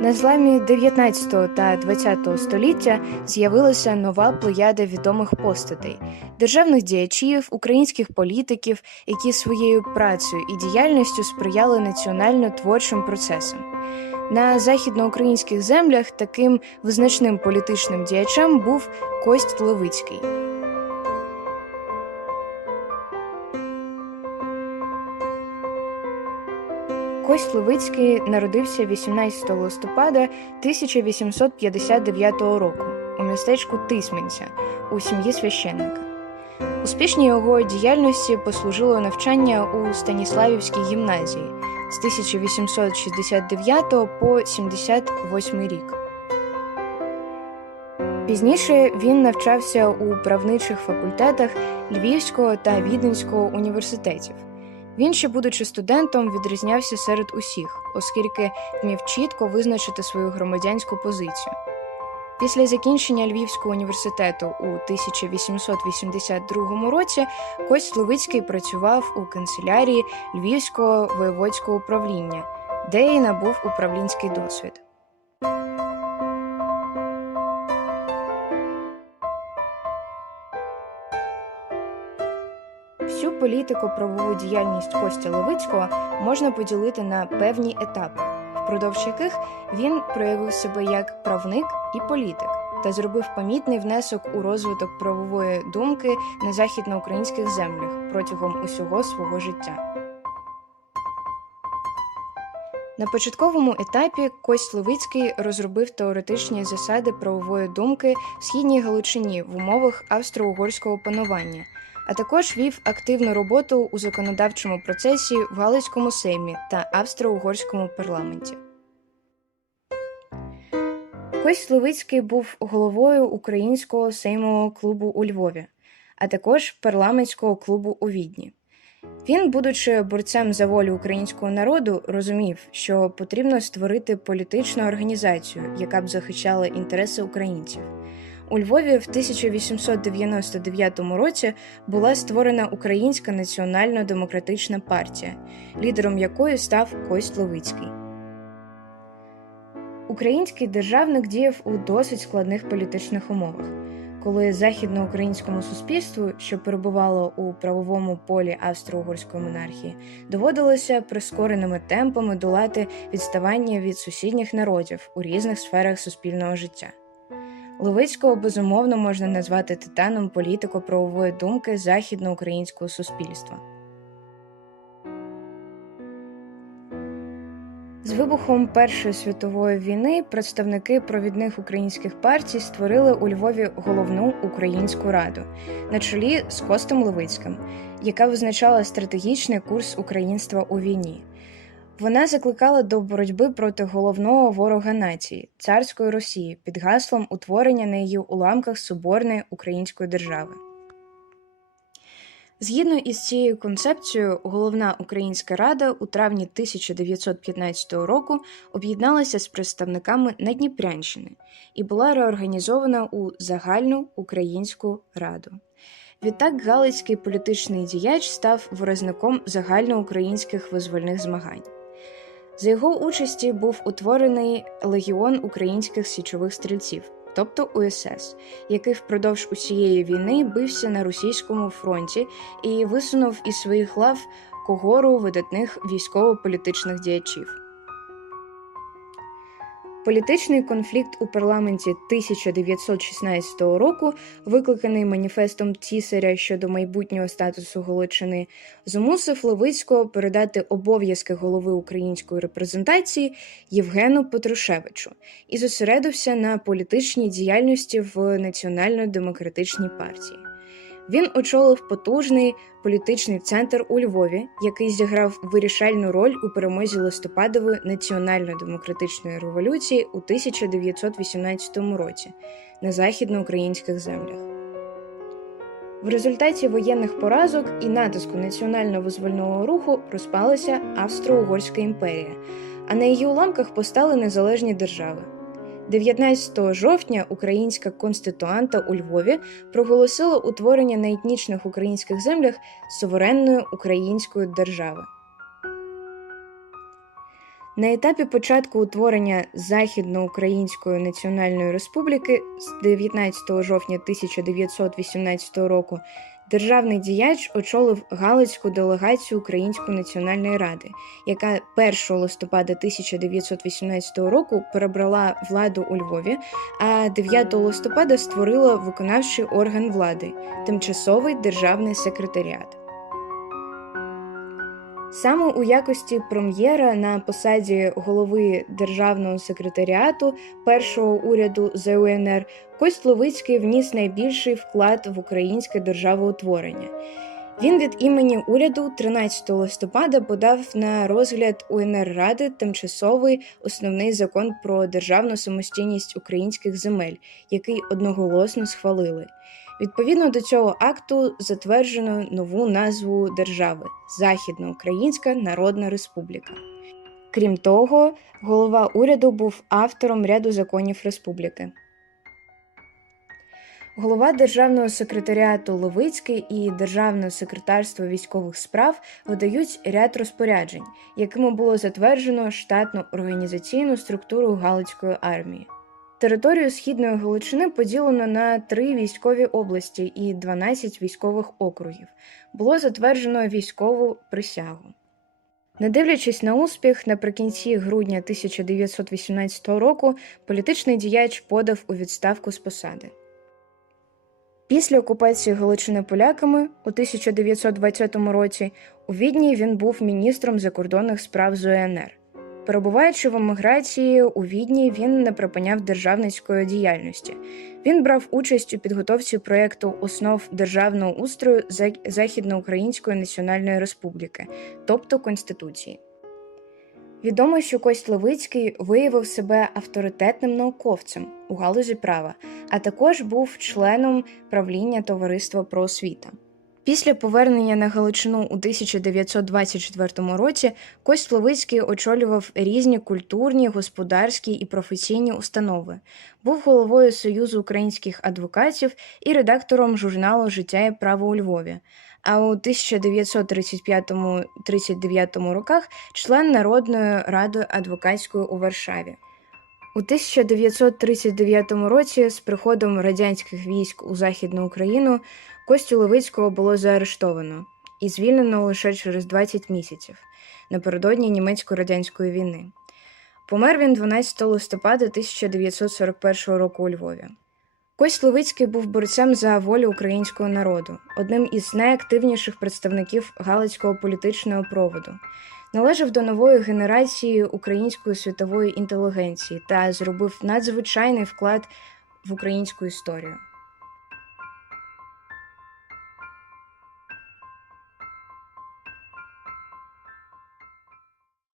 На зламі 19 та 20 століття з'явилася нова плеяда відомих постатей, державних діячів, українських політиків, які своєю працею і діяльністю сприяли національно-творчим процесам. На західноукраїнських землях таким визначним політичним діячем був Кость Левицький. Кость Левицький народився 18 листопада 1859 року у містечку Тисменця у сім'ї священника. Успішній його діяльності послужило навчання у Станіславівській гімназії з 1869 по 78 рік. Пізніше він навчався у правничих факультетах Львівського та Віденського університетів. Він ще, будучи студентом, відрізнявся серед усіх, оскільки вмів чітко визначити свою громадянську позицію. Після закінчення Львівського університету у 1882 році Кость Левицький працював у канцелярії Львівського воєводського управління, де й набув управлінський досвід. Політико-правову діяльність Костя Левицького можна поділити на певні етапи, впродовж яких він проявив себе як правник і політик та зробив помітний внесок у розвиток правової думки на західноукраїнських землях протягом усього свого життя. На початковому етапі Кость Левицький розробив теоретичні засади правової думки в східній Галичині в умовах австро-угорського панування а також вів активну роботу у законодавчому процесі в Галицькому сеймі та австро-угорському парламенті. Кость Левицький був головою Українського сеймового клубу у Львові, а також парламентського клубу у Відні. Він, будучи борцем за волю українського народу, розумів, що потрібно створити політичну організацію, яка б захищала інтереси українців. У Львові в 1899 році була створена Українська національно-демократична партія, лідером якої став Кость Левицький. Український державник діяв у досить складних політичних умовах, коли західноукраїнському суспільству, що перебувало у правовому полі австро-угорської монархії, доводилося прискореними темпами долати відставання від сусідніх народів у різних сферах суспільного життя. Левицького безумовно можна назвати титаном політико-правової думки західноукраїнського суспільства. З вибухом Першої світової війни представники провідних українських партій створили у Львові головну українську раду на чолі з Костом Левицьким, яка визначала стратегічний курс українства у війні. Вона закликала до боротьби проти головного ворога нації царської Росії під гаслом утворення на її уламках соборної української держави. Згідно із цією концепцією, головна українська рада у травні 1915 року об'єдналася з представниками Надніпрянщини і була реорганізована у загальну українську раду. Відтак Галицький політичний діяч став виразником загальноукраїнських визвольних змагань. За його участі був утворений легіон українських січових стрільців, тобто УСС, який впродовж усієї війни бився на російському фронті і висунув із своїх лав когору видатних військово-політичних діячів. Політичний конфлікт у парламенті 1916 року, викликаний маніфестом Цісаря щодо майбутнього статусу Галичини, змусив Левицького передати обов'язки голови української репрезентації Євгену Петрушевичу і зосередився на політичній діяльності в Національно-демократичній партії. Він очолив потужний політичний центр у Львові, який зіграв вирішальну роль у перемозі листопадової національно-демократичної революції у 1918 році на західноукраїнських землях. В результаті воєнних поразок і натиску національно-визвольного руху розпалася Австро-Угорська імперія, а на її уламках постали незалежні держави. 19 жовтня українська конституанта у Львові проголосила утворення на етнічних українських землях суверенної української держави. На етапі початку утворення Західноукраїнської Національної Республіки з 19 жовтня 1918 року державний діяч очолив Галицьку делегацію Української національної ради, яка 1 листопада 1918 року перебрала владу у Львові, а 9 листопада створила виконавчий орган влади тимчасовий державний секретаріат. Саме у якості прем'єра на посаді голови державного секретаріату першого уряду ЗУНР Кость Ловицький вніс найбільший вклад в українське державоутворення. Він від імені уряду 13 листопада подав на розгляд УНР Ради тимчасовий основний закон про державну самостійність українських земель, який одноголосно схвалили. Відповідно до цього акту затверджено нову назву держави Західноукраїнська Народна Республіка. Крім того, голова уряду був автором ряду законів республіки. Голова Державного секретаріату Левицький і Державне секретарство військових справ видають ряд розпоряджень, якими було затверджено штатну організаційну структуру Галицької армії. Територію східної Галичини поділено на три військові області і 12 військових округів. Було затверджено військову присягу. Не дивлячись на успіх, наприкінці грудня 1918 року політичний діяч подав у відставку з посади. Після окупації Галичини поляками у 1920 році у Відні він був міністром закордонних справ ЗУНР. Перебуваючи в еміграції у Відні, він не припиняв державницької діяльності. Він брав участь у підготовці проєкту основ державного устрою Західноукраїнської Національної Республіки, тобто Конституції. Відомо, що Кость Левицький виявив себе авторитетним науковцем у галузі права, а також був членом правління Товариства проосвіта. Після повернення на Галичину у 1924 році Кость Левицький очолював різні культурні, господарські і професійні установи, був головою Союзу українських адвокатів і редактором журналу Життя і право у Львові. А у 1935-39 роках член Народної ради адвокатської у Варшаві. У 1939 році з приходом радянських військ у Західну Україну Костю Левицького було заарештовано і звільнено лише через 20 місяців напередодні німецько-радянської війни. Помер він 12 листопада 1941 року у Львові. Кость Левицький був борцем за волю українського народу, одним із найактивніших представників галицького політичного проводу. Належав до нової генерації української світової інтелігенції та зробив надзвичайний вклад в українську історію.